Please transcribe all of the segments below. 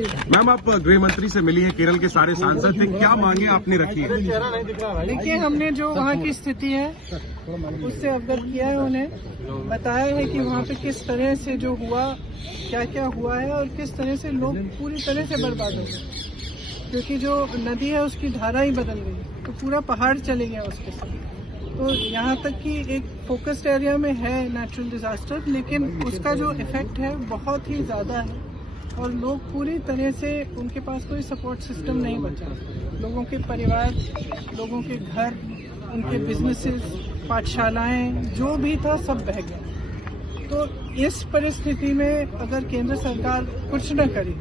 Ma'am, आप गृह मंत्री से मिली हैं, केरल के सारे सांसद थे, क्या मांगे आपने रखी है? देखिए, हमने जो वहाँ की स्थिति है उससे अवगत किया है, उन्हें बताया है कि वहाँ पे किस तरह से जो हुआ, क्या क्या हुआ है और किस तरह से लोग पूरी तरह से बर्बाद हो गए, क्योंकि जो नदी है उसकी धारा ही बदल गई, तो पूरा पहाड़ चले गया उसके साथ। तो यहाँ तक कि एक फोकस्ड एरिया में है नेचुरल डिजास्टर, लेकिन उसका जो इफेक्ट है बहुत ही ज़्यादा है और लोग पूरी तरह से, उनके पास कोई सपोर्ट सिस्टम नहीं बचा। लोगों के परिवार, लोगों के घर, उनके बिजनेसेस, पाठशालाएं, जो भी था सब बह गया। तो इस परिस्थिति में अगर केंद्र सरकार कुछ न करे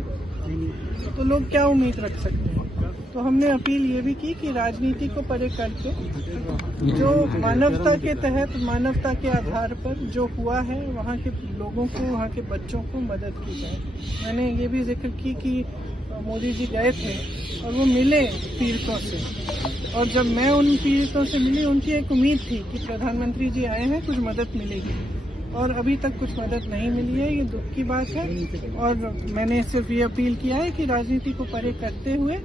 तो लोग क्या उम्मीद रख सकते हैं। तो हमने अपील ये भी की कि राजनीति को परे करके जो मानवता के तहत, मानवता के आधार पर जो हुआ है, वहाँ के लोगों को, वहाँ के बच्चों को मदद की जाए। मैंने ये भी जिक्र की कि मोदी जी गए थे और वो मिले पीड़ितों से, और जब मैं उन पीड़ितों से मिली, उनकी एक उम्मीद थी कि प्रधानमंत्री जी आए हैं, कुछ मदद मिलेगी, और अभी तक कुछ मदद नहीं मिली है। ये दुख की बात है और मैंने सिर्फ ये अपील किया है कि राजनीति को परे करते हुए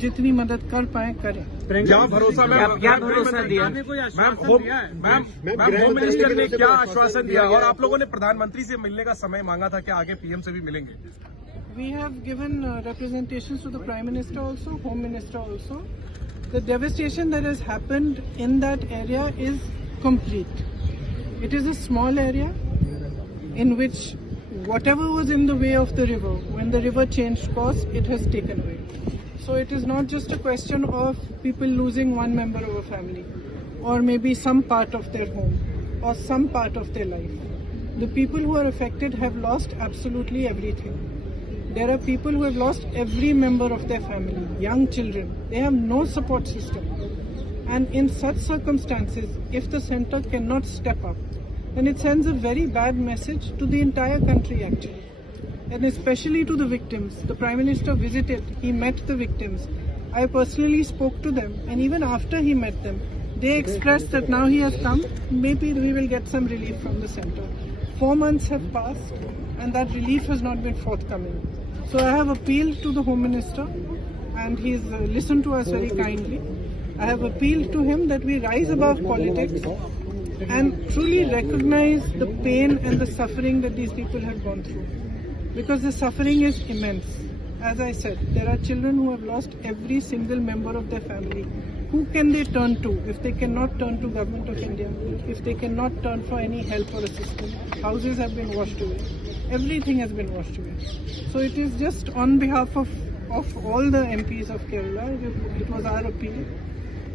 जितनी मदद कर पाए करें। क्या भरोसा क्या भरोसा दिया मैम? होम मिनिस्टर ने क्या आश्वासन दिया और आप लोगों ने प्रधानमंत्री से मिलने का समय मांगा था, क्या आगे पीएम से भी मिलेंगे? We have given representations to the Prime Minister also, Home Minister also. The devastation that has happened in that area is complete. It is a small area in which whatever was in the way of the river, when the river changed course, it has taken away. So it is not just a question of people losing one member of a family or maybe some part of their home or some part of their life. The people who are affected have lost absolutely everything. There are people who have lost every member of their family, young children. They have no support system. And in such circumstances, if the center cannot step up, then it sends a very bad message to the entire country actually. And especially to the victims. The Prime Minister visited, he met the victims. I personally spoke to them, and even after he met them, they expressed that now he has come, maybe we will get some relief from the center. 4 months have passed and that relief has not been forthcoming. So I have appealed to the Home Minister and he's listened to us very kindly. I have appealed to him that we rise above politics and truly recognize the pain and the suffering that these people have gone through. Because the suffering is immense. As I said, there are children who have lost every single member of their family. Who can they turn to if they cannot turn to Government of India, if they cannot turn for any help or assistance? Houses have been washed away. Everything has been washed away. So it is just on behalf of all the MPs of Kerala, it was our appeal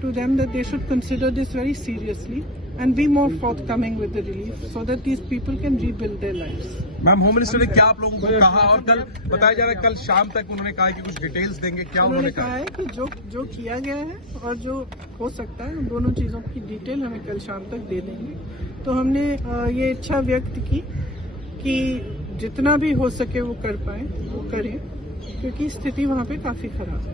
to them that they should consider this very seriously and be more forthcoming with the relief so that these people can rebuild their lives. Ma'am, home minister ने क्या आप लोगों को कहा? और कल बताया जा रहा है कल शाम तक उन्होंने कहा कि कुछ डिटेल्स देंगे, क्या उन्होंने कहा है कि जो किया गया है और जो हो सकता है उन दोनों चीजों की डिटेल हमें कल शाम तक दे देंगे। तो हमने ये इच्छा व्यक्त की कि जितना भी हो सके वो कर पाए वो करें, क्योंकि स्थिति वहाँ पे काफी खराब है।